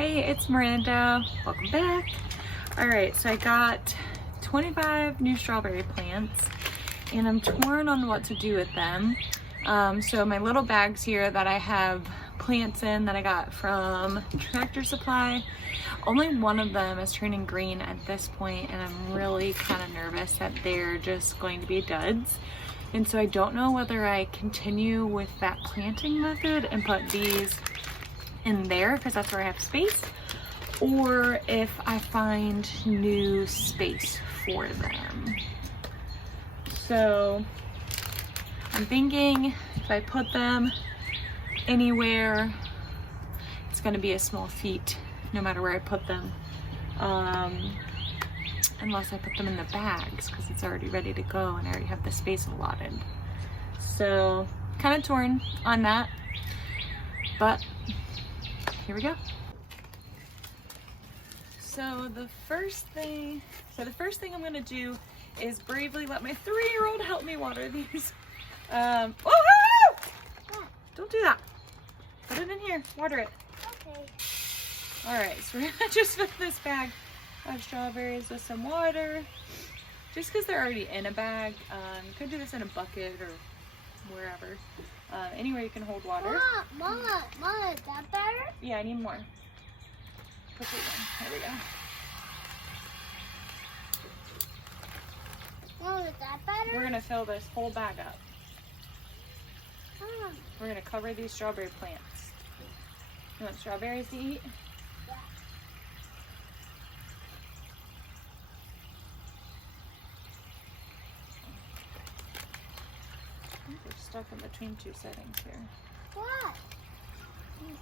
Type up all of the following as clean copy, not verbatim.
Hey, it's Miranda. Welcome back. Alright, so I got 25 new strawberry plants and I'm torn on what to do with them. So my little bags here that I have plants in that I got from Tractor Supply, only one of them is turning green at this point, and I'm really kind of nervous that they're just going to be duds. And so I don't know whether I continue with that planting method and put these in there because that's where I have space, or if I find new space for them. So I'm thinking if I put them anywhere, it's going to be a small feat no matter where I put them, unless I put them in the bags because it's already ready to go and I already have the space allotted. So kind of torn on that, but here we go. So the first thing I'm gonna do is bravely let my 3-year-old help me water these. Oh, don't do that. Put it in here, water it. Okay. All right, so we're gonna just fill this bag of strawberries with some water, just because they're already in a bag. You could do this in a bucket or wherever. Anywhere you can hold water. Mama, is that better? Yeah, I need more. Put it in. There we go. Mama, is that better? We're gonna fill this whole bag up. Mama. We're gonna cover these strawberry plants. You want strawberries to eat? Yeah. I think we're stuck in between two settings here. What?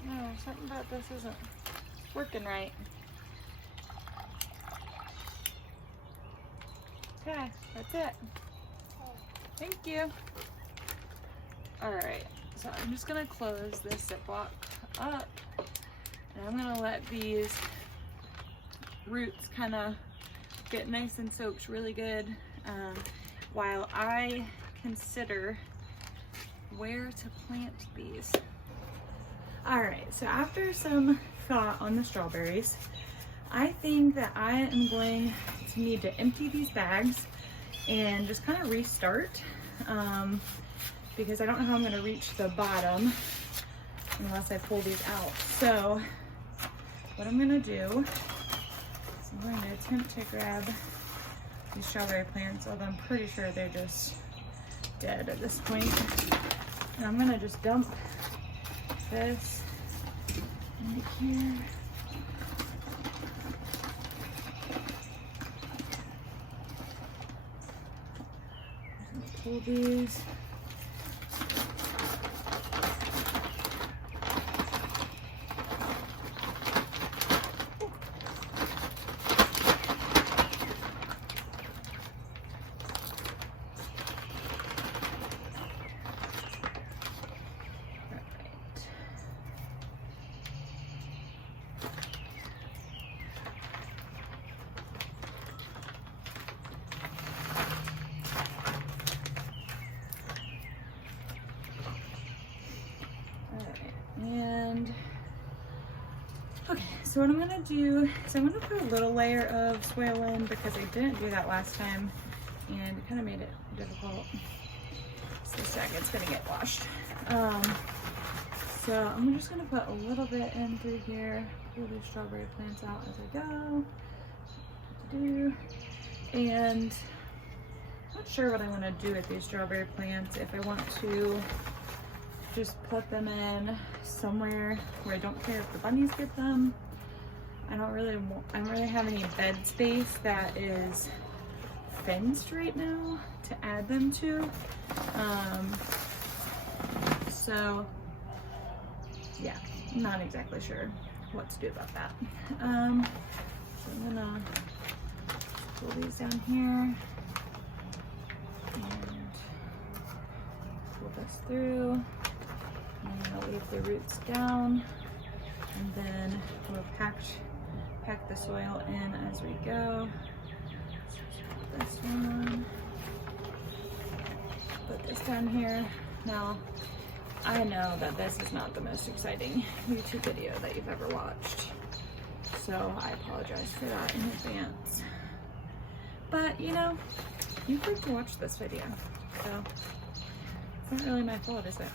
No, something about this isn't working right. Okay, that's it. Thank you. Alright, so I'm just gonna close this Ziploc up and I'm gonna let these roots kind of get nice and soaked really good while I consider where to plant these. Alright, so after some thought on the strawberries, I think that I am going to need to empty these bags and just kind of restart because I don't know how I'm going to reach the bottom unless I pull these out. So what I'm going to do is I'm going to attempt to grab these strawberry plants, although I'm pretty sure they're just dead at this point. And I'm going to just dump this right here. Pull these. And okay, so what I'm gonna do is I'm gonna put a little layer of soil in because I didn't do that last time and it kind of made it difficult. So it's gonna get washed. So I'm just gonna put a little bit in through here, pull these strawberry plants out as I go. And I'm not sure what I want to do with these strawberry plants. If I want to just put them in somewhere where I don't care if the bunnies get them. I don't really have any bed space that is fenced right now to add them to. So yeah, I'm not exactly sure what to do about that. So I'm gonna pull these down here and pull this through. And I'll leave the roots down, and then we'll pack the soil in as we go. Put this one, put this down here. Now, I know that this is not the most exciting YouTube video that you've ever watched. So I apologize for that in advance. But you know, you clicked to watch this video, so it's not really my fault, is it?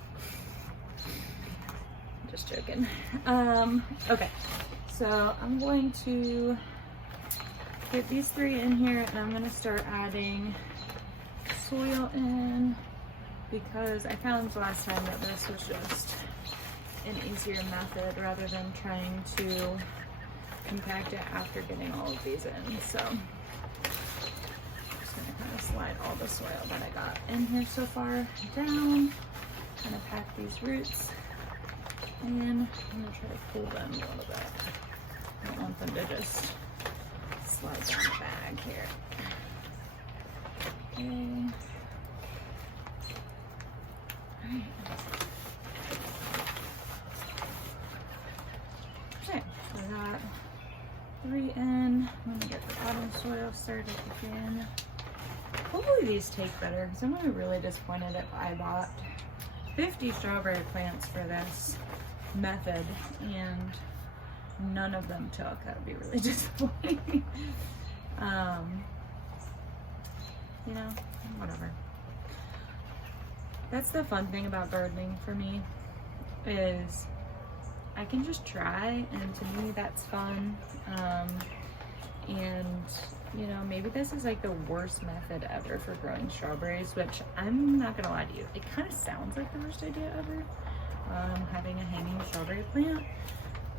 Just joking. Okay, so I'm going to get these 3 in here, and I'm going to start adding soil in, because I found last time that this was just an easier method rather than trying to compact it after getting all of these in. So I'm just going to kind of slide all the soil that I got in here so far down, kind of pack these roots, and I'm going to try to pull them a little bit. I don't want them to just slide down the bag here. Okay. Alright. Okay, so I got 3 in. I'm gonna get the bottom soil started again. Hopefully these take better, because I'm gonna be really disappointed if I bought 50 strawberry plants for this method and none of them took. That would be really disappointing. You know, whatever. That's the fun thing about gardening for me, is I can just try, and to me that's fun. And you know, maybe this is like the worst method ever for growing strawberries, which I'm not gonna lie to you, it kind of sounds like the worst idea ever, having a hanging strawberry plant.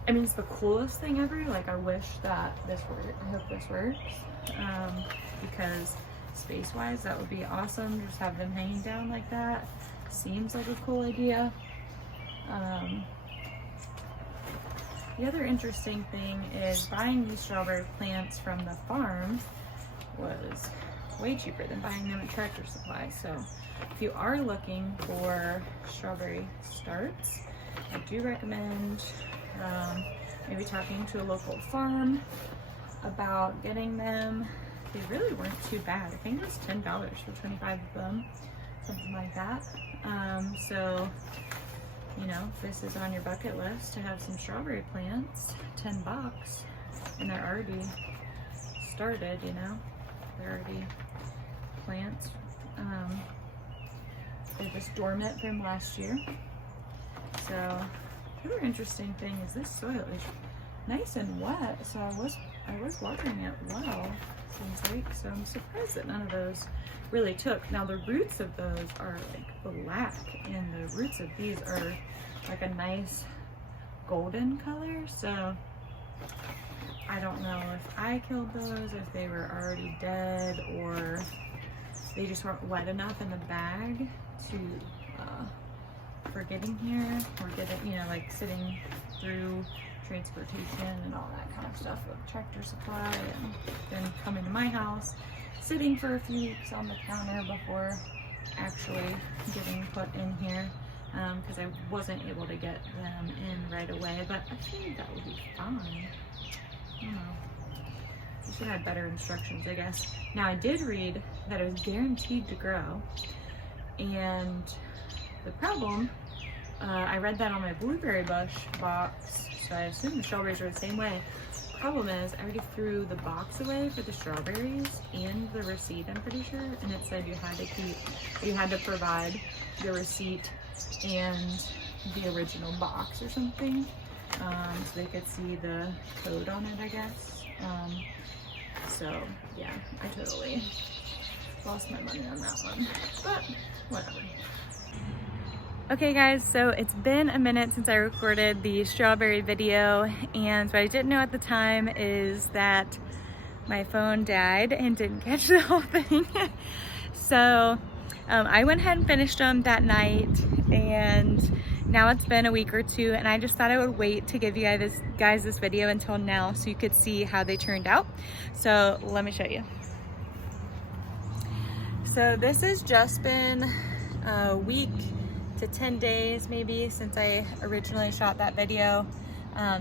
I mean, it's the coolest thing ever. Like, I wish that this worked. I hope this works, because space-wise that would be awesome. Just have them hanging down like that seems like a cool idea. The other interesting thing is buying these strawberry plants from the farm was way cheaper than buying them at Tractor Supply. So if you are looking for strawberry starts, I do recommend maybe talking to a local farm about getting them. They really weren't too bad. I think it was $10 for 25 of them, something like that. So, you know, if this is on your bucket list to have some strawberry plants, $10, and they're already started, you know, they're already plants. They're just dormant from last year. So the other interesting thing is this soil is nice and wet, so I was watering it well, seems like, so I'm surprised that none of those really took. Now the roots of those are like black, and the roots of these are like a nice golden color, so I don't know if I killed those, if they were already dead, or they just weren't wet enough in the bag to for getting here, or getting, you know, like sitting through transportation and all that kind of stuff with Tractor Supply, and then coming to my house, sitting for a few weeks on the counter before actually getting put in here, because I wasn't able to get them in right away. But I think that would be fine. I don't know. You should have better instructions, I guess. Now, I did read that it was guaranteed to grow, and the problem, I read that on my blueberry bush box, so I assume the strawberries are the same way. The problem is, I already threw the box away for the strawberries and the receipt, I'm pretty sure, and it said you had to provide the receipt and the original box or something, so they could see the code on it, I guess. So yeah, I totally lost my money on that one, but whatever. Okay guys, so it's been a minute since I recorded the strawberry video, and what I didn't know at the time is that my phone died and didn't catch the whole thing. So I went ahead and finished them that night, and now it's been a week or two, and I just thought I would wait to give you guys this video until now so you could see how they turned out. So let me show you. So this has just been a week to 10 days maybe since I originally shot that video.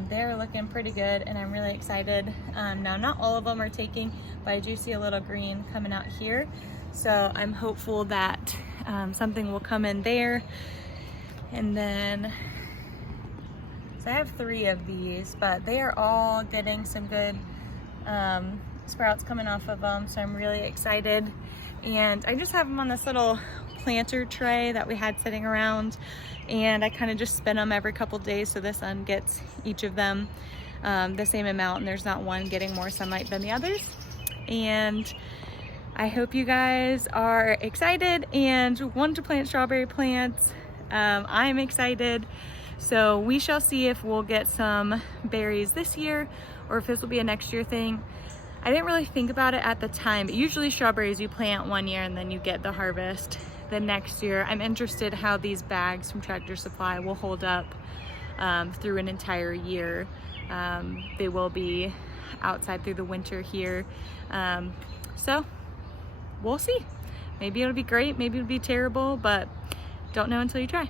They're looking pretty good, and I'm really excited. Now, not all of them are taking, but I do see a little green coming out here, so I'm hopeful that something will come in there. And then So I have 3 of these, but they are all getting some good sprouts coming off of them, so I'm really excited. And I just have them on this little planter tray that we had sitting around, and I kind of just spin them every couple days so the sun gets each of them the same amount, and there's not one getting more sunlight than the others. And I hope you guys are excited and want to plant strawberry plants. I'm excited. So we shall see if we'll get some berries this year or if this will be a next year thing. I didn't really think about it at the time, but usually strawberries you plant one year and then you get the harvest the next year. I'm interested how these bags from Tractor Supply will hold up through an entire year. They will be outside through the winter here. So we'll see. Maybe it'll be great, maybe it'll be terrible, but don't know until you try.